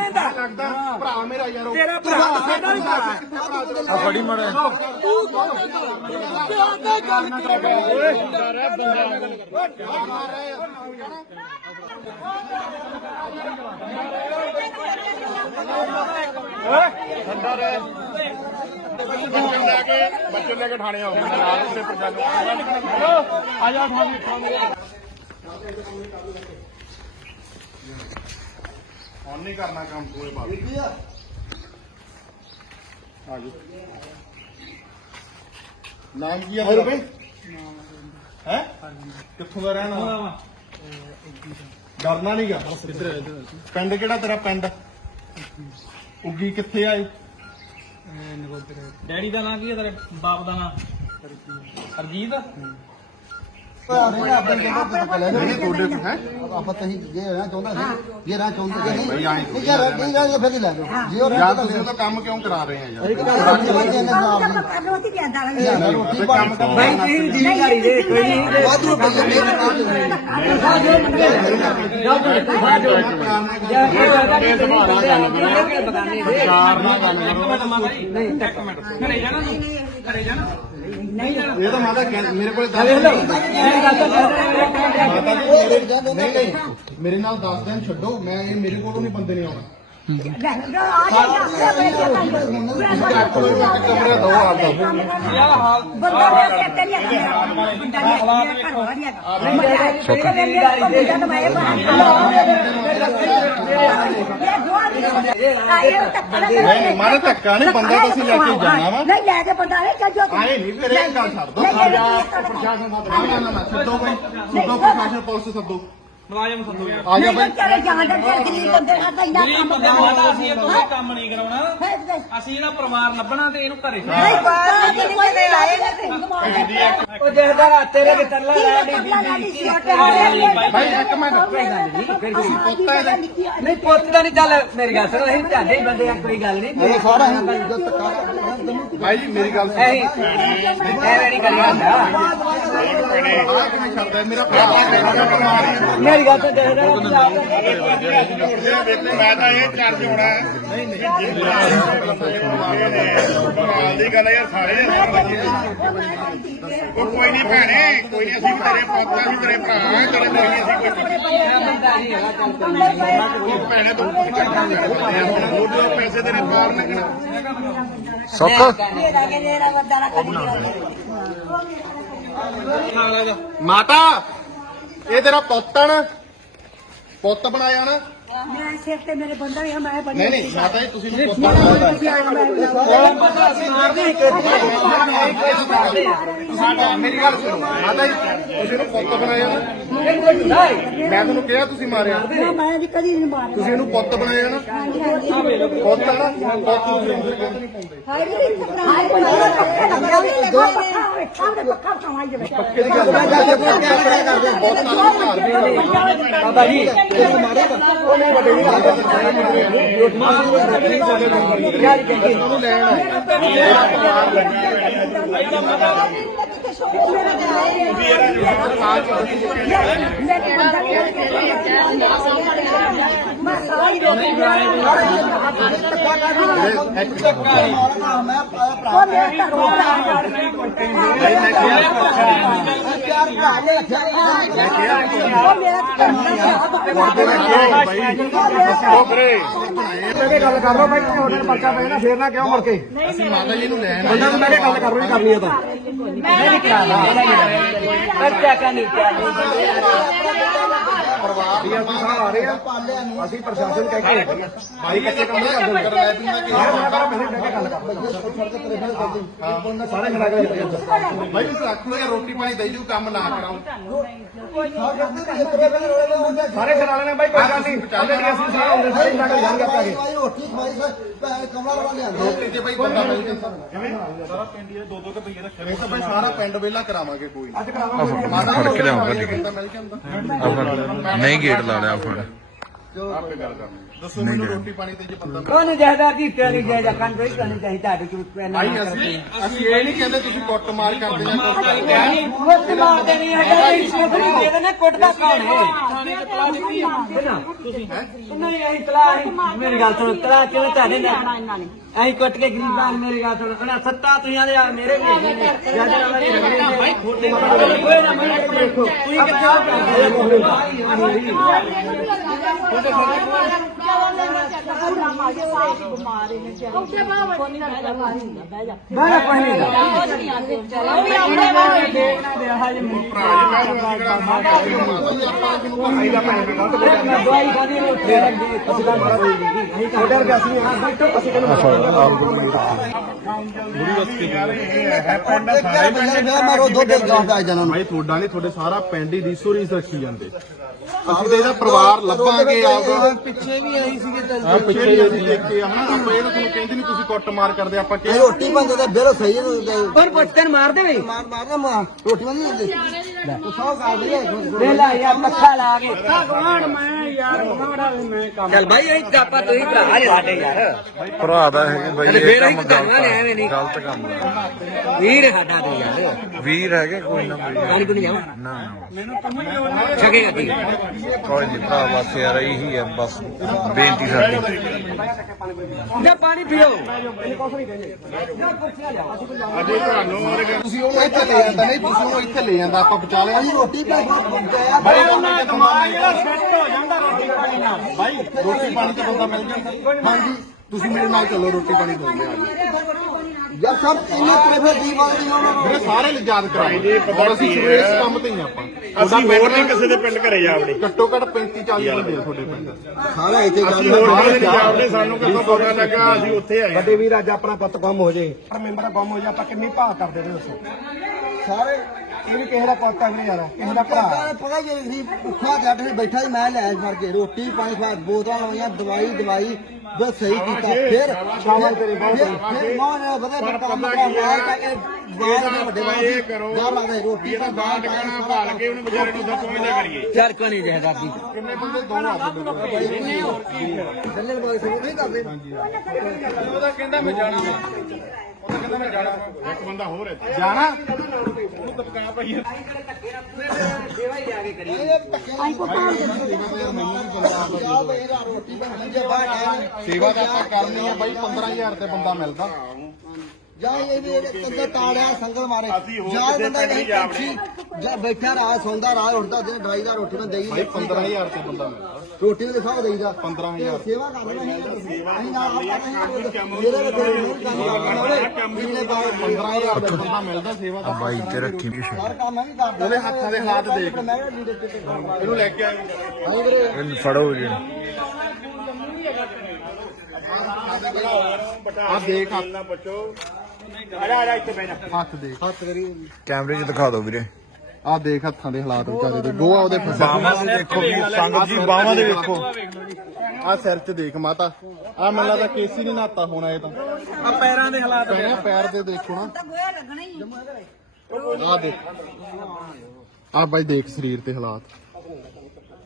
ਲੈਂਦਾ ਲੱਗਦਾ ਭਰਾ ਮੇਰਾ ਯਾਰ ਉਹ। ਤੇਰਾ ਭਰਾ ਸਾਡਾ ਵੀ ਭਰਾ ਹੈ। ਆ ਫੜੀ ਮੜਾ ਬੱਚੇ ਲੈ ਕੇ ਬੱਚੇ ਲੈ ਕੇ ਥਾਣੇ ਆਓ। ਨਾਲ ਉਹਦੇ ਪਛਾਣੋ ਆ ਜਾ ਥਾਣੇ ਥਾਣੇ ਹੁਣ ਨਹੀਂ ਕਰਨਾ ਕੰਮ ਪੂਰੇ ਬਾਅਦ ਆ। ਜੀ ਨਾਮ ਕੀ ਹੈ ਰੁਪਏ ਹੈ? ਕਿੱਥੋਂ ਦਾ ਰਹਿਣ ਡਰਨਾ ਨਹੀਂਗਾ ਪਿੰਡ ਕਿਹੜਾ ਤੇਰਾ? ਪਿੰਡ। ਉੱਗੀ ਕਿੱਥੇ ਆਏ ਡੈਡੀ ਦਾ ਨਾਂ ਕੀ ਹੈ ਤੇਰੇ? ਬਾਪ ਦਾ ਨਾਂ? ਹਰਜੀਤ? ਨਹੀਂ ਤੁਹਾਡੇ ਤੋਂ ਹੈ ਆਪਾਂ ਤਾਂ ਹੀ ਜੇ ਰਹਿਣਾ ਚਾਹੁੰਦਾ ਸੀ ਜੇ ਰਹਿਣਾ ਚਾਹੁੰਦਾ ਬਈ ਨਹੀਂ ਨਹੀਂ ਜੇ ਰਹਿ- ਨਹੀਂ ਰਹਿਣਾ ਫਿਰ ਹੀ ਲੈ ਲਓ ਜੇ ਉਹ ਯਾਰ ਤੁਸੀਂ ਤਾਂ ਕੰਮ ਕਿਉਂ ਕਰਾ ਰਹੇ ਆ ਯਾਰ ਰੋਟੀ ਤੇ ਕੰਮ ਕੰਮ ਭਾਈ ਤੁਸੀਂ ਜ਼ਿੰਮੇਵਾਰੀ ਦੇ ਕੋਈ ਨਹੀਂ ਵਾਧੂ ਰੁਪਈਏ ਮੇਰੇ ਨਾਲ ਚਾਰ ਨਾ ਗੱਲ ਕਰੋ ਨਹੀਂ ਇੱਕ ਮਿੰਟ ਘਰੇ ਜਾਣਾ ਘਰੇ ਜਾਣਾ ਇਹ ਤਾਂ ਮਾਤਾ ਕਹਿ- ਮੇਰੇ ਕੋਲ ਦੱਸ ਮਾਤਾ ਜੀ ਮੇਰੇ ਨਹੀਂ ਨਹੀਂ। ਮੇਰੇ ਨਾਲ 10 ਦਿਨ ਛੱਡੋ ਮੈਂ ਇਹ ਮੇਰੇ ਕੋਲੋਂ ਨਹੀਂ ਬੰਦੇ ਨਹੀਂ ਆਉਣਾ। ਕਮਰੇ ਦੋ ਆ ਦੋ ਨਹੀਂ ਮਾਰਾ ਧੱਕਾ ਨਹੀਂ ਬੰਦਾ ਤੁਸੀਂ ਲੈ ਕੇ ਜਾਣਾ ਵਾ। ਨਹੀਂ ਲੈ ਕੇ ਬੰਦਾ ਨਹੀਂ ਚੱਜੋ ਆਏ ਨਹੀਂ ਫਿਰ ਇਹ ਗੱਲ ਛੱਡ ਦੋ। ਪ੍ਰਸ਼ਾਸਨ ਦਾ ਨਾ ਨਾ ਛੱਡੋ ਬਈ ਛੱਡੋ ਪ੍ਰਸ਼ਾਸਨ ਪੁਲਿਸ ਸੱਦੋ ਮੁਲਾਜ਼ਮ ਸੱਦੋ ਯਾਰ ਆ ਜਾ ਨਹੀਂ ਬਈ। ਤੇਰੇ ਜਾਣ ਦੇ ਗਰੀਬ ਬੰਦੇ ਨਾਲ ਤਾਂ ਇੰਨਾ ਗਰੀਬ ਕੰਮ ਬੰਦੇ ਨੂੰ ਪਤਾ ਅਸੀਂ ਇਹ ਤੋਂ ਕੋਈ ਕੰਮ ਨਹੀਂ ਕਰਾਉਣਾ। ਨਹੀਂ ਅਸੀਂ ਇਹਦਾ ਪਰਿਵਾਰ ਲੱਭਣਾ ਤੇ ਇਹਨੂੰ ਘਰੇ ਬਾਹਰ ਜਿਹੜੇ ਕੋਈ ਆਏ ਨੇ ਉਹ ਜਿਹੜਾ ਤੇਰੇ ਕੇ ਤਰਲਾ ਭਾਈ ਇੱਕ ਮਿੰਟ ਪੁੱਤ ਹੈ ਨਹੀਂ ਪੁੱਤ ਦਾ ਨਹੀਂ ਚੱਲ ਮੇਰੀ ਗੱਲ ਸੁਣੋ ਅਸੀਂ ਤੁਹਾਡੇ ਹੀ ਬੰਦੇ ਆ ਕੋਈ ਗੱਲ ਨਹੀਂ। ਇਹ ਸਾਰਾ ਹੀ ਧੱਕਾ ਭਾਈ ਜੀ ਮੇਰੀ ਗੱਲ ਸੁਣੋ। ਐਵੇਂ ਨਹੀਂ ਕਰੀ ਜਾਂਦਾ ਮੇਰਾ ਭਰਾ ਮੇਰਾ ਮੇਰੀ ਗੱਲ ਤਾਂ ਦੇਖਦਾ ਮੈਂ ਤਾਂ ਇਹ ਚਾਰਜ ਹੋਣਾ ਨਹੀਂ ਨਹੀਂ। ਕਮਾਲ ਦੀ ਗੱਲ ਹੈ ਯਾਰ ਸਾਰੇ। ਉਹ ਕੋਈ ਨਹੀਂ ਭੈਣੇ ਕੋਈ ਨਹੀਂ ਅਸੀਂ ਵੀ ਤੇਰੇ ਪੁੱਤ ਵੀ ਤੇਰੇ ਭਰਾ ਆ ਤੇਰੇ ਮੇਰੀ ਅਸੀਂ ਕੋਈ ਉਹ ਭੈਣੇ ਤੂੰ ਹੁਣ ਹੋਰ ਜੋ ਪੈਸੇ ਤੇਰੇ ਪਾਰ ਲੱਗਣਾ। ਸੁੱਖ? ਮਾਤਾ ਇਹ ਤੇਰਾ ਪੁੱਤ ਆ ਨਾ। ਪੁੱਤ ਬਣਾਇਆ ਨਾ। ਮੈਂ ਸਿਰ ਤੇ ਮੇਰੇ ਬੰਦਾ ਵੀ ਮੈਂ ਬੜੀ ਨਹੀਂ ਨਹੀਂ ਮਾਤਾ ਜੀ ਤੁਸੀਂ ਨੂੰ ਪੁੱਤ ਬਣਾਇਆ ਸਾਡਾ ਮੇਰੀ ਗੱਲ ਸੁਣੋ। ਮਾਤਾ ਜੀ ਤੁਸੀਂ ਨੂੰ ਪੁੱਤ ਬਣਾਇਆ ਨਾ? ਮੈਂ ਤੁਹਾਨੂੰ ਕਿਹਾ ਤੁਸੀਂ ਮਾਰਿਆ। ਮੈਂ ਜੀ ਕਦੀ ਨਹੀਂ ਮਾਰਿਆ। ਤੁਸੀਂ ਇਹਨੂੰ ਪੁੱਤ ਬਣਾਇਆ ਨਾ? ਪੁੱਤ ਨਾ ਪੁੱਤ ਗਲਤ ਨਹੀਂ ਪਾਉਂਦੇ ਹਾਏ ਨਹੀਂ ਪੱਕਾ ਹਾਏ ਪੱਕਾ ਲੱਗਿਆ ਵੀ ਦੇਖੋ ਪੱਕਾ ਹੋਵੇ ਸਾਹਮਣੇ ਪੱਕਾ ਸਮਾਈ ਜਾਵੇ ਪੱਕੇ ਦੀ ਗੱਲ ਕਰਦੇ ਬਹੁਤ ਸਾਰਾ ਘਰ ਵੀ ਬਾਬਾ ਜੀ ਉਹਨੂੰ ਲੈਣ ਆਏ ਮੇਰੇ ਗੱਲ ਕਰ ਲਓ ਭਾਈ ਤੁਹਾਡੇ ਨਾਲ ਪਰਚਾ ਪੈ ਜਾਣਾ ਫੇਰ ਨਾ ਕਿਉਂ ਮੁੜ ਕੇ ਅਸੀਂ ਮਾਤਾ ਜੀ ਨੂੰ ਲੈਣ ਆਏ ਬੰਦਾ ਤਾਂ ਮੈਂ ਗੱਲ ਕਰ ਰਹੀ ਕਰਨੀ ਹੈ ਤਾਂ ਬੱਚਾ ਕਾ ਨਹੀਂ ਦੀ ਅਸੀਂ ਸਾਹ ਆ ਰਹੇ ਆ। ਅਸੀਂ ਪ੍ਰਸ਼ਾਸਨ ਕਹਿ ਕੇ ਹਟੇ ਆ। ਭਾਈ ਕੱਚੇ ਕੰਮ ਨਹੀਂ ਕਰਦੇ? ਕਰ ਲੈ ਤੂੰ ਮੈਂ ਕੀ ਮੈਂ ਕਰ ਮੇਰੇ ਕਹਿ ਕੇ ਗੱਲ ਕਰ ਸਾਰੇ ਖੜਾ ਕੇ ਦਿੱਤੇ ਅੰਦਰ। ਭਾਈ ਤੁਸੀਂ ਰੱਖ ਲਓ ਰੋਟੀ ਪਾਣੀ ਦੇਈ ਜੂ ਕੰਮ ਨਾ ਕਰਾਓ। ਸਾਰੇ ਖੜਾ ਲੈਣੇ ਭਾਈ ਕੋਈ ਗੱਲ ਨਹੀਂ। ਨਹੀਂ ਅਸੀਂ ਸਾਰਾ ਹੁੰਦੇ ਸਾਰੇ ਖੜਾ ਕੇ ਜਾਣਗੇ ਆਪਾਂ ਭਾਈ ਰੋਟੀ ਖਵਾਈ ਸਰ ਕਮਲਾ ਲਵਾ ਲਿਆਂਦੇ। ਰੋਟੀ ਤੇ ਭਾਈ ਬੰਦਾ ਕੇ ਸਾਰਾ ਪਿੰਡ ਇਹ ਦੋ ਦੋ ਰੁਪਏ ਰੱਖੇ ਤਾਂ ਭਾਈ ਸਾਰਾ ਪਿੰਡ ਵੇਲਾ ਕਰਾਵਾਂਗੇ ਕੋਈ। ਆ ਫੜ ਫੜ ਕੇ ਲਿਆਉਂਗਾ ਆ ਫੜ ਨਹੀਂ ਗੇਟ ਲਾ ਲਿਆ ਆ ਫੜ ਆਪੇ ਗੱਲ ਕਰਨੀ। ਦੱਸੋ ਮੈਨੂੰ ਰੋਟੀ ਪਾਣੀ ਤੇ ਜੇ ਬੰਦਾ ਉਹਨੂੰ ਜਾਇਦਾਦ ਦੀ ਟੈਲੀ ਜਾਇਦਾ ਕੰਨ ਕੋਈ ਕਰਨੀ ਚਾਹੀਦੀ ਤੁਹਾਡੇ ਕੋਲ ਪੈਨ ਭਾਈ ਅਸੀਂ ਅਸੀਂ ਇਹ ਨਹੀਂ ਕਹਿੰਦੇ ਤੁਸੀਂ ਕੁੱਟ ਮਾਰ ਕਰਦੇ ਜਾਂ ਕੁੱਟ ਕਰਦੇ ਆ। ਮੁੱਤ ਮਾਰਦੇ ਨਹੀਂ ਹੈਗੇ ਇਸ ਨੂੰ ਫਰੀ ਦੇ ਦੇਣਾ ਕੁੱਟਦਾ ਕੌਣ ਹੈ ਥਾਣੇ ਤੇ ਤਲਾ ਦਿੱਤੀ ਤੁਸੀਂ ਨਹੀਂ ਅਸੀਂ ਤਲਾ ਮੇਰੀ ਗੱਲ ਸੁਣੋ ਤਲਾ ਕਿਵੇਂ ਤੁਹਾਡੇ ਨਾਲ? ਅਸੀਂ ਕੁੱਟ ਕੇ ਗਰੀਬਾਂ ਨੂੰ ਮੇਰੀ ਗੱਲ ਸੁਣੋ। ਉਹਨਾਂ ਸੱਤਾ ਤੁਸੀਂ ਆਦੇ ਆ ਮੇਰੇ ਨੇ। ਜਦ ਨਾ। ਮੇਰੀ ਰਗੜੇ ਕੋਈ ਨਾ। ਮੈਂ ਦੇਖੋ ਤੁਸੀਂ ਕਿੱਥੇ ਆ ਬਾਹਰ ਕੋਈ ਨਹੀਂ ਦਵਾਈ ਖਾਣੀ ਨੂੰ ਉੱਥੇ ਰੱਖ ਦੇ ਤੁਹਾਡੇ ਵਰਗੇ ਅਸੀਂ ਹਾਂ ਬੈਠੋ ਅਸੀਂ ਕਹਿੰਦੇ ਇੱਕ ਮਿੰਟ ਮਾਰੋ ਦੋ ਦੋ ਗਾਂ ਦਾ ਜਨਾਂ ਨੂੰ। ਭਾਈ ਤੁਹਾਡਾ ਨਹੀਂ ਤੁਹਾਡੇ ਸਾਰਾ ਪਿੰਡ ਹੀ ਰੀਸੋ ਰੀਸ ਰੱਖੀ ਜਾਂਦੇ। ਅਸੀਂ ਤੇ ਇਹਦਾ ਪਰਿਵਾਰ ਲੱਭਾਂਗੇ ਆਪਦਾ ਪਿੱਛੇ ਵੀ ਆਈ ਸੀਗੇ ਤੇ ਆ ਪਿੱਛੇ ਜੇ ਅਸੀਂ ਦੇਖੇ ਆ ਹਨਾ ਆਪਾਂ ਇਹ ਤਾਂ ਤੁਹਾਨੂੰ ਕਹਿੰਦੇ ਨਹੀਂ ਤੁਸੀਂ ਕੁੱਟ ਮਾਰ ਕਰਦੇ ਆਪਾਂ ਕਿ ਰੋਟੀ ਬੰਦੇ ਦਾ ਬਿਲੋ ਸਹੀ ਹੈ ਪਰ ਪੁੱਤਰ ਮਾਰ ਦੇਵੇ। ਮਾਰ ਮਾਰ ਰੋਟੀ ਬੰਦੀ ਦਿੰਦੇ ਤੂੰ ਸੌ ਖਾ ਲਈ ਵੇਲਾ ਯਾਰ ਪੱਖਾ ਲਾ ਕੇ। ਚੱਲ ਭਾਈ ਇਹ ਜਾਪਾ ਤੁਸੀਂ ਭਰਾ ਜੇ ਸਾਡੇ ਯਾਰ। ਭਰਾ ਦਾ ਇਹ ਬਈ ਇਹ ਕੰਮ ਗਲਤ। ਗਲਤ ਕੰਮ ਹੈ। ਵੀਰ ਸਾਡਾ ਤੇ ਯਾਰ। ਵੀਰ ਹੈਗੇ ਕੋਈ ਨਾ ਗੱਲ ਕੋਈ ਨਹੀਂ ਨਾ ਨਾ। ਛਕੇ ਗੱਡੀ ਕੋਈ ਨਹੀਂ ਭਰਾ ਬਸ ਯਾਰ ਇਹੀ ਹੈ ਬਸ। ਬੇਨਤੀ ਸਾਡੀ। ਜਾ ਪਾਣੀ ਪੀਓ। ਤੁਸੀਂ ਉਹਨੂੰ ਇੱਥੇ ਲੈ ਜਾਂਦਾ ਨਹੀਂ ਤੁਸੀਂ ਉਹਨੂੰ ਇੱਥੇ ਲੈ ਜਾਂਦਾ ਆਪਾਂ ਲਿਆ ਅਸੀਂ ਰੋਟੀ ਪਾ ਗਿਆ ਭਾਈ ਉਹਨਾਂ ਦਿਮਾਗ ਜਿਹੜਾ ਸੈੱਟ ਹੋ ਜਾਂਦਾ ਰੋਟੀ ਪਾਣੀ ਨਾਲ। ਭਾਈ ਰੋਟੀ ਪਾਣੀ ਤੇ ਬੰਦਾ ਮਿਲ ਜਾਂਦਾ। ਹਾਂਜੀ ਤੁਸੀਂ ਮੇਰੇ ਨਾਲ ਚੱਲੋ ਰੋਟੀ ਪਾਣੀ ਦੋਗੇ ਆ ਯਾਰ ਸਭ ਇੰਨੇ ਤਰਫੇ ਦੀਵਾਰ ਦੀ ਉਹਨਾਂ ਨੂੰ ਮੇਰੇ ਸਾਰੇ ਲਿਜਾਦ ਕਰਾਏ ਅਸੀਂ ਸ਼ੁਰੂ ਇਸ ਕੰਮ ਤੇ ਹੀ ਆਪਾਂ। ਅਸੀਂ ਹੋਰ ਨਹੀਂ ਕਿਸੇ ਦੇ ਪਿੰਡ ਘਰੇ ਜਾਵੜੇ ਘੱਟੋ ਘੱਟ 35 40 ਬੰਦੇ ਆ ਤੁਹਾਡੇ ਪਿੰਡ। ਸਾਰਾ ਇੱਥੇ ਗੱਲ ਸਾਨੂੰ ਕਿਦੋਂ ਪਤਾ ਲੱਗਾ? ਅਸੀਂ ਉੱਥੇ ਆਏ ਵੱਡੇ ਵੀਰ ਅੱਜ ਆਪਣਾ ਪੁੱਤ ਕੰਮ ਹੋ ਜੇ। ਪਰ ਮੈਂਬਰ ਕੰਮ ਹੋ ਜਾ ਆਪਾਂ ਕਿੰਨੀ ਭਾਅ ਕਰਦੇ ਨੇ ਦੱਸੋ। ਸਾਰੇ ਇਹ ਵੀ ਕਿਸੇ ਦਾ ਪੁੱਤ ਹੈ ਯਾਰ ਕਿਸੇ ਦਾ ਭਰਾ। ਪਤਾ ਪਤਾ ਜੇ ਸੀ ਭੁੱਖਾ ਜੱਟ ਸੀ ਬੈਠਾ ਸੀ ਮੈਂ ਲੈ ਫੜ ਕੇ ਰੋਟੀ ਪਾਣੀ ਖਾ ਬੋਤਲਾਂ ਲਾਈਆਂ ਦਵਾਈ ਦਵਾਈ ਬਸ ਸਹੀ ਕੀਤਾ। ਫਿਰ ਸ਼ਾਬਾਸ਼ ਤੇਰੇ ਬਹੁਤ ਫਿਰ ਫਿਰ ਮਾਂ ਨੇ ਵਧੇ ਫਿਰ ਕੰਮ ਮਾਰ ਕੇ ਬਾਹਰ ਦੇ ਵੱਡੇ ਬਾਹਰ ਇਹ ਕਰੋ। ਬਾਹਰ ਲੱਗਦੇ ਰੋਟੀ ਤਾਂ ਬਾਹਰ ਟਿਕਾਣਾ ਭਾਲ ਕੇ ਉਹਨੇ ਵਿਚਾਰੇ ਨੂੰ ਦੱਸੋ ਇਹਦਾ ਕਰੀਏ। ਨਹੀਂ ਜਾਇਦਾਦ ਦੀ ਕਿੰਨੇ ਬੰਦੇ ਦੋ ਆ ਤੁਹਾਡੇ ਕੋਲ ਚੱਲਣ ਵਾਲੇ ਸਭ ਨਹੀਂ ਕਰਦੇ। ਉਹਦਾ ਕਹਿੰਦਾ ਮੈਂ ਜਾਣਾ। ਉਹਦਾ ਕਹਿੰਦਾ ਮੈਂ ਜਾਣਾ ਇੱਕ ਬੰਦਾ ਹੋਰ ਹੈ। ਜਾਣਾ? ਉਹਨੂੰ ਤਪਕਾ ਪਈ ਸੇਵਾ ਤਾਂ ਆਪਾਂ ਕਰਨੀ ਆ ਬਾਈ 15000 ਤੇ ਬੰਦਾ ਮਿਲਦਾ। ਜਾਂ ਇਹ ਵੀ ਇਹਦੇ ਕੰਦਾ ਤਾੜਿਆ ਸੰਗਲ ਮਾਰੇ। ਜਾਂ ਬੰਦਾ ਨਹੀਂ ਪੰਛੀ ਜਾਂ ਬੈਠਾ ਰਾਹ ਸੌਂਦਾ ਰਾਹ ਉੱਠਦਾ ਦਿਨ ਦਵਾਈ ਦਾ ਰੋਟੀ ਨੂੰ ਦੇਈ ਬਾਈ 15000 ਤੇ ਬੰਦਾ ਮਿਲਦਾ। ਰੋਟੀ ਨੂੰ ਦਿਖਾਓ ਦੇਈਦਾ। 15000 ਸੇਵਾ ਕਰਨਾ ਨਹੀਂ ਅਸੀਂ ਨਾਲ ਆਪਾਂ ਨਹੀਂ। ਜਿਹੜੇ ਵਿੱਚ ਨਹੀਂ ਕੰਮ ਕਰਨਾ ਉਹਦੇ ਪਿਛਲੇ ਬਾਅਦ 15000 ਤੇ ਬੰਦਾ ਮਿਲਦਾ ਸੇਵਾ ਦਾ ਬਾਈ ਤੇ ਰੱਖੀ ਪਿਛੇ। ਹਰ ਕੰਮ ਵੀ ਕਰਦਾ। ਉਹਦੇ ਹੱਥਾਂ ਦੇ ਹਾਲਾਤ ਦੇਖ। ਵੀ ਤੇ ਇਹਨੂੰ ਲੈ ਕੇ ਵੀਰੇ ਇਹਨੂੰ ਫੜੋ ਜੀ। ਆ ਦੇਖ ਹੱਥ ਹੱਥ ਦੇਖ ਹੱਥ ਕਰੀ। ਕੈਮਰੇ 'ਚ ਦਿਖਾ ਦਿਓ ਵੀਰੇ। ਆ ਦੇਖ ਹੱਥਾਂ ਦੇ ਹਾਲਾਤ ਵਿਚਾਰੇ ਦੇ। ਗੋਆ ਉਹਦੇ ਫਸਿਆ ਬਾਹਾਂ ਦੇ ਦੇਖੋ ਵੀ ਸੰਗਤ ਜੀ ਬਾਹਾਂ ਦੇ ਵੇਖੋ ਆ ਸਿਰ 'ਚ ਦੇਖ ਮਾਤਾ। ਆ ਮੈਨੂੰ ਲੱਗਦਾ ਕੇਸੀ ਨਹੀਂ ਨਾਤਾ ਹੋਣਾ ਇਹ ਤਾਂ। ਆ ਪੈਰਾਂ ਦੇ ਹਾਲਾਤ ਪੈਣਾ ਪੈਰ ਦੇ ਦੇਖੋ ਨਾ। ਆ ਦੇਖ। ਆ ਬਾਈ ਦੇਖ ਸਰੀਰ ਤੇ ਹਾਲਾਤ।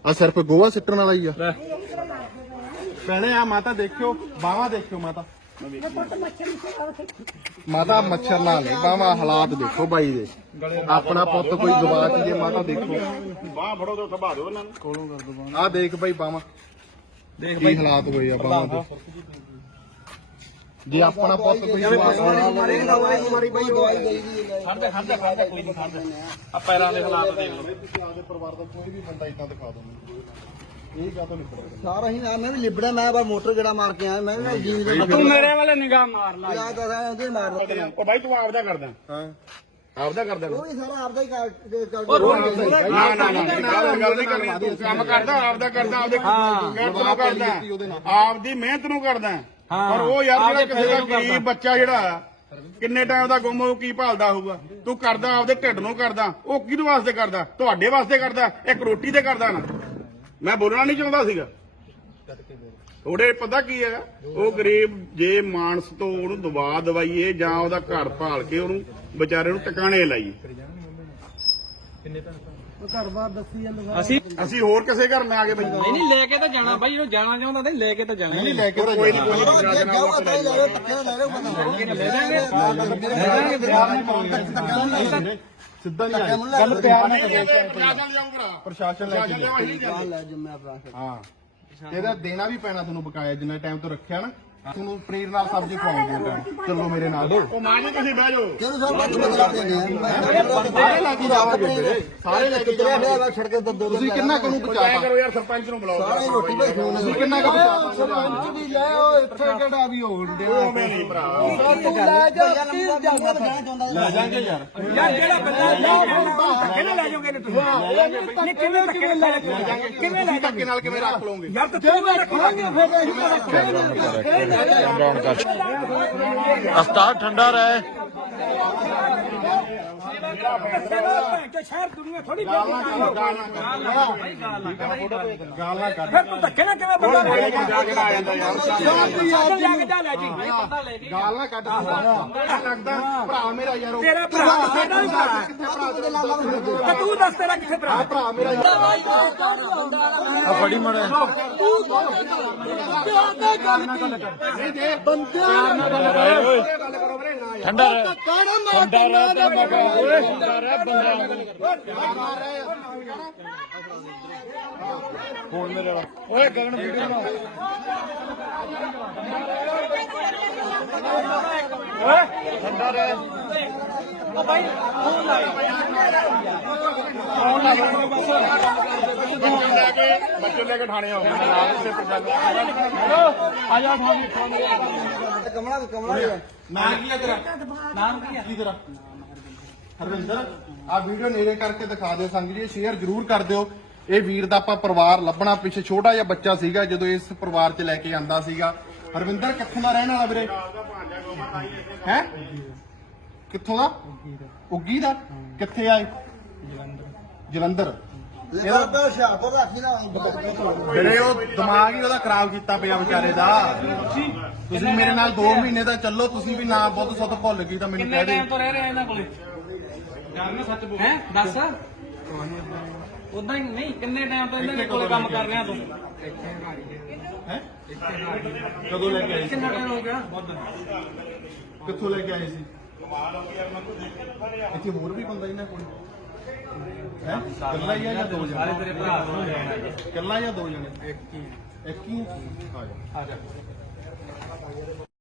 ਆ ਸਿਰਫ ਗੋਆ ਸਿੱਟਣ ਵਾਲਾ ਹੀ ਆ। ਭੈਣੇ ਆ ਮਾਤਾ ਦੇਖਿਓ ਬਾਵਾ ਦੇਖਿਓ ਮਾਤਾ। ਮਾਤਾ ਮੱਛਰ ਨਾਲ ਨਹੀਂ ਬਾਵਾ ਹਾਲਾਤ ਦੇਖੋ ਬਾਈ ਦੇ। ਆਪਣਾ ਪੁੱਤ ਕੋਈ ਗਵਾਚ ਜੇ ਮਾਤਾ ਦੇਖੋ। ਬਾਹ ਫੜੋ ਤੇ ਬਾਹ ਦਿਓ ਇਹਨਾਂ ਨੂੰ। ਕੋਲੋਂ ਕਰ ਦੋ ਆ ਦੇਖ ਬਾਈ ਬਾਵਾ ਦੇਖ ਕੀ ਹਾਲਾਤ ਹੋਏ ਆ ਬਾਵਾ ਦੇ। ਜੇ ਆਪਣਾ ਪੁੱਤ ਕੋਈ ਗਵਾਚ ਮਾਰੀ ਦਵਾਈ ਮਾਰੀ ਬਈ ਦਵਾਈ ਦੇਈ ਦੀ ਖੜਦੇ ਖੜਦੇ ਖੜਦੇ ਕੋਈ ਨਹੀਂ ਖੜਦੇ ਆ ਪੈਰਾਂ ਦੇ ਹਾਲਾਤ ਦੇਖ ਲਓ। ਤੁਸੀਂ ਆਪਦੇ ਪਰਿਵਾਰ ਦਾ ਕੋਈ ਵੀ ਬੰਦਾ ਇਦਾਂ ਦਿਖਾ ਦੋ ਮੈਨੂੰ ਇਹ ਸਾਰਾ ਹੀ ਮੈਂ ਵੀ ਲਿਬੜਾ ਮੈਂ ਬਾ ਮੋਟਰ ਜਿਹੜਾ ਮਾਰ ਕੇ ਆਇਆ ਮੈਂ ਵੀ ਜੀਵ ਦੇ ਤੂੰ ਮੇਰੇ ਵਾਲੇ ਨਿਗਾਹ ਮਾਰ ਲਾ। ਯਾਦ ਆ ਰਿਹਾ ਉਹਦੇ ਮਾਰ ਲੱਗਾ ਉਹ ਬਾਈ ਤੂੰ ਆਪਦਾ ਕਰਦਾ। ਹਾਂ। ਆਪਦਾ ਕਰਦਾ। ਉਹ ਵੀ ਸਾਰਾ ਆਪਦਾ ਹੀ ਕਰ ਨਾ ਨਾ ਨਾ ਗੱਲ ਗੱਲ ਨਹੀਂ ਕਰਨੀ। ਕੰਮ ਕਰਦਾ ਆਪਦਾ ਕਰਦਾ ਆਪਦੇ ਮਿਹਨਤ ਨੂੰ ਕਰਦਾ। ਆਪਦੀ ਮਿਹਨਤ ਨੂੰ ਕਰਦਾ। ਪਰ ਉਹ ਯਾਰ ਜਿਹੜਾ ਕਿਸੇ ਦਾ ਗਰੀਬ ਬੱਚਾ ਜਿਹੜਾ ਕਿੰਨੇ ਟਾਈਮ ਦਾ ਗੁੰਮ ਹੋ ਕੀ ਭਾਲਦਾ ਹੋਊਗਾ? ਤੂੰ ਕਰਦਾ ਆਪਦੇ ਢਿੱਡ ਨੂੰ ਕਰਦਾ। ਉਹ ਕਿਹਦੇ ਵਾਸਤੇ ਕਰਦਾ? ਤੁਹਾਡੇ ਵਾਸਤੇ ਕਰਦਾ। ਇੱਕ ਰੋਟੀ ਤੇ ਕਰਦਾ ਨਾ। ਮੈਂ ਬੋਲਣਾ ਨਹੀਂ ਚਾਹੁੰਦਾ ਸੀਗਾ। ਥੋੜੇ ਪਤਾ ਕੀ ਹੈਗਾ, ਉਹ ਗਰੀਬ ਜੇ ਮਾਨਸ ਤੋਂ ਉਹਨੂੰ ਦਵਾ ਦਵਾਈਏ ਜਾਂ ਉਹਦਾ ਘਰ ਭਾਲ ਕੇ ਉਹਨੂੰ ਵਿਚਾਰੇ ਨੂੰ ਟਿਕਾਣੇ ਲਾਈਏ। ਅਸੀਂ ਅਸੀਂ ਹੋਰ ਕਿਸੇ ਘਰ ਮੈਂ ਆ ਕੇ ਬੈਠਾ। ਨਹੀਂ ਨਹੀਂ ਲੈ ਕੇ ਤਾਂ ਜਾਣਾ ਬਾਈ ਜਦੋਂ ਜਾਣਾ ਚਾਹੁੰਦਾ ਤਾਂ ਲੈ ਕੇ ਤਾਂ ਜਾਣਾ। ਨਹੀਂ ਲੈ ਕੇ ਤਾਂ ਕੋਈ ਨਹੀਂ। ਕੋਈ ਨਹੀਂ। ਜੇ ਜਾਊਗਾ ਤਾਂ ਹੀ ਲੈ ਲਓ ਧੱਕੇ ਨਾਲ ਲੈ ਲਓ ਬੰਦਾ ਸਿੱਧਾ ਨਹੀਂ ਆਏ ਗੱਲ ਪਿਆਰ ਨਾਲ ਪ੍ਰਸ਼ਾਸਨ ਲੈ ਕੇ ਜਾਓ। ਹਾਂ। ਇਹਦਾ ਦੇਣਾ ਵੀ ਪੈਣਾ ਤੁਹਾਨੂੰ ਬਕਾਇਆ ਜਿੰਨਾ ਟਾਈਮ ਤੋਂ ਰੱਖਿਆ ਨਾ। ਤੁਹਾਨੂੰ ਪਨੀਰ ਨਾਲ ਸਬਜ਼ੀ ਖਵਾਉਂਗੇ ਟਾਈਮ ਚਲੋ ਮੇਰੇ ਨਾਲ। ਉਹ ਮਾਂ ਜੀ ਤੁਸੀਂ ਬਹਿ ਜਾਓ। ਕਿਉਂ ਸਭ ਬੱਤ ਬਦਲਾ ਦੇਣੇ ਆ ਸਾਰੇ ਲੈ ਕੇ ਵੀਰੇ ਸਾਰੇ ਲੈ ਕੇ ਫੇਰ ਸੜਕ ਤੇ ਦੋ ਤੁਸੀਂ ਕਿੰਨਾ ਕੁ ਨੂੰ ਬਚਾਤਾ ਕਰੋ ਯਾਰ ਸਰਪੰਚ ਨੂੰ ਬੁਲਾਓ। ਸਾਰੇ ਰੋਟੀ ਭਾਈ ਤੁਸੀਂ ਕਿੰਨਾ ਕੁ ਬਚਾਤਾ ਸਰਪੰਚ ਵੀ ਲੈ ਓ ਇੱਥੇ ਕਿਹੜਾ ਵੀ ਹੋਣ ਦੇ ਉਹ ਮੈਂ ਨਹੀਂ ਭਰਾ। ਤੂੰ ਲੈ ਜਾ ਲੈ ਜਾਾਂਗੇ ਯਾਰ। ਯਾਰ ਜਿਹੜਾ ਬੰਦਾ ਕਿਹਨੇ ਲੈ ਜਾਓਗੇ ਤੁਸੀਂ। ਨਹੀਂ ਕਿਵੇਂ ਧੱਕੇ ਲੈ ਜਾਓਗੇ ਕਿਵੇਂ ਲੈ ਧੱਕੇ ਨਾਲ ਕਿਵੇਂ ਰੱਖ ਲਓਗੇ? ਯਾਰ ਤਾਂ ਕਿਵੇਂ ਰੱਖਾਂਗੇ ਫਿਰ ਅਸੀਂ ਕੈਮਰਾ ਔਨ ਕਰ ਉਸਤਾਦ ਠੰਡਾ ਰਹੇ। ਸ਼ਹਿਰ ਦੁਨੀਆ ਥੋੜੀ ਗਾਲ ਨਾ ਕੱਢ ਫਿਰ ਤੂੰ ਧੱਕੇ ਨਾਲ ਕਿਵੇਂ ਬੰਦਾ ਲੈ ਜਾਏਗਾ ਜਾ ਕੇ ਆ ਜਾਂਦਾ ਯਾਰ ਸਾਡਾ ਜਾ ਕੇ ਜਾ ਲੈ ਜੀ ਗਾਲ ਕੱਢ ਲੱਗਦਾ ਭਰਾ ਮੇਰਾ ਯਾਰ ਤੇਰਾ ਭਰਾ ਸਾਡਾ ਵੀ ਭਰਾ ਹੈ। ਤੇ ਤੂੰ ਦੱਸ ਤੇਰਾ ਕਿੱਥੇ ਭਰਾ ਹੈ? ਭਰਾ ਮੇਰਾ ਫੜੀ ਮੜੇ ਠੰਡਾ ਰਹੇ। ਠੰਡਾ ਰਹੇ ਤੇ ਮੈਂ ਕਹਾਂ ਓਏ। ਠੰਡਾ ਰਹੇ ਬੰਦਾ ਫੋਨ ਮੇਰੇ ਵਾਲਾ। ਓਏ ਗਗਨ ਵੀਡੀਓ ਬਣਾਓ ਓਏ ਠੰਡਾ ਰਹੇ। ਬੱਚੇ ਲੈ ਕੇ ਬੱਚੇ ਲੈ ਕੇ ਥਾਣੇ ਆਓ। ਨਾਲ ਉੱਤੇ ਪ੍ਰਸ਼ਾਸਨ ਆ ਜਾ ਥਾਣੇ ਕਮਲਾ ਕਮਲਾ ਨਾਮ ਕੀ ਹੈ ਤੇਰਾ? ਨਾਮ ਕੀ ਹੈ ਕੀ ਤੇਰਾ? ਹਰਵਿੰਦਰ ਆ ਵੀਡੀਓ ਨੇੜੇ ਕਰਕੇ ਦਿਖਾ ਦਿਓ ਸੰਗ ਜੀ ਸ਼ੇਅਰ ਜ਼ਰੂਰ ਕਰ ਦਿਓ। ਇਹ ਵੀਰ ਦਾ ਆਪਾਂ ਪਰਿਵਾਰ ਲੱਭਣਾ ਪਿੱਛੇ ਛੋਟਾ ਜਿਹਾ ਬੱਚਾ ਸੀਗਾ ਜਦੋਂ ਇਸ ਪਰਿਵਾਰ 'ਚ ਲੈ ਕੇ ਆਂਦਾ ਸੀਗਾ। ਹਰਵਿੰਦਰ ਕਿੱਥੋਂ ਦਾ ਰਹਿਣ ਵਾਲਾ ਵੀਰੇ? ਹੈ? ਕਿੱਥੋਂ ਦਾ? ਉੱਗੀ ਦਾ। ਕਿੱਥੇ ਆਏ ਜਲੰਧਰ। ਨਾ ਜਿਹੜੇ ਉਹ ਦਿਮਾਗ ਹੀ ਉਹਦਾ ਖਰਾਬ ਕੀਤਾ ਪਿਆ ਵਿਚਾਰੇ ਦਾ। ਤੁਸੀਂ ਮੇਰੇ ਨਾਲ 2 ਮਹੀਨੇ ਦਾ ਚੱਲੋ ਤੁਸੀਂ ਵੀ ਨਾ ਬਹੁਤ ਸੁੱਤ ਭੁੱਲ ਗਈ ਤਾਂ ਮੈਨੂੰ ਕਿੰਨੇ ਕਹਿ ਟਾਈਮ ਦੇ ਤੋਂ ਰਹਿ ਰਹੇ ਇਹਨਾਂ ਕੋਲੇ? ਯਾਰ ਨਾ ਸੱਚ ਬੋਲ। ਹੈ? ਦੱਸ। ਉਦਾਂ ਹੀ ਨਹੀਂ ਕਿੰਨੇ ਟਾਈਮ ਤੋਂ ਇਹਨਾਂ ਦੇ ਕੋਲੇ ਕੰਮ ਕਰ ਰਿਹਾ ਤੂੰ? ਹੈ? ਕਦੋਂ ਲੈ ਕੇ ਆਏ ਸੀ? ਕਿੰਨਾ ਟਾਈਮ ਹੋ ਗਿਆ? ਕਿੱਥੋਂ ਲੈ ਕੇ ਆਏ ਸੀ? ਇੱਥੇ ਹੋਰ ਵੀ ਬੰਦਾ ਇਹਨਾਂ ਕੋਲ? ਹੈ? ਇਕੱਲਾ ਹੀ ਆ ਜਾਂ ਦੋ ਜਣੇ? ਤੇਰੇ ਭਰਾ ਨੂੰ ਜਾਣਾ ਇਕੱਲਾ ਜਾਂ ਦੋ ਜਣੇ? ਇੱਕ ਹੀ ਇੱਕ ਹੀ ਆ ਜਾ। ਆ ਜਾ।